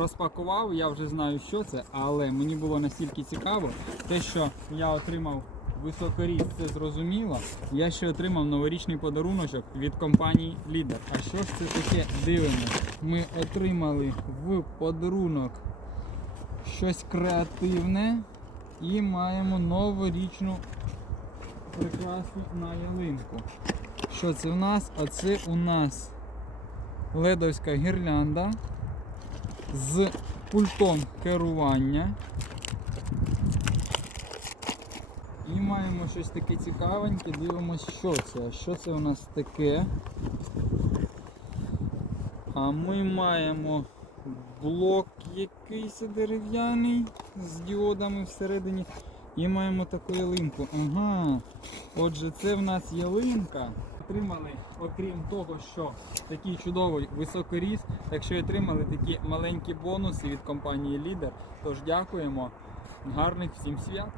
Розпакував, я вже знаю, що це, але мені було настільки цікаво, те, що я отримав високоріст, це зрозуміло. Я ще отримав новорічний подаруночок від компанії Лідер. А що ж це таке дивимось? Ми отримали в подарунок щось креативне і маємо новорічну прикрасу на. Що це в нас? А це у нас ледовська гірлянда з пультом керування. І маємо щось таке цікавеньке, дивимося, що це. Що це у нас таке? А ми маємо блок якийсь дерев'яний з діодами всередині. І маємо таку ялинку. Ага. Отже, це в нас ялинка. Отримали, окрім того, що такий чудовий високоріс, так якщо отримали такі маленькі бонуси від компанії Лідер. Тож дякуємо. Гарних всім свят!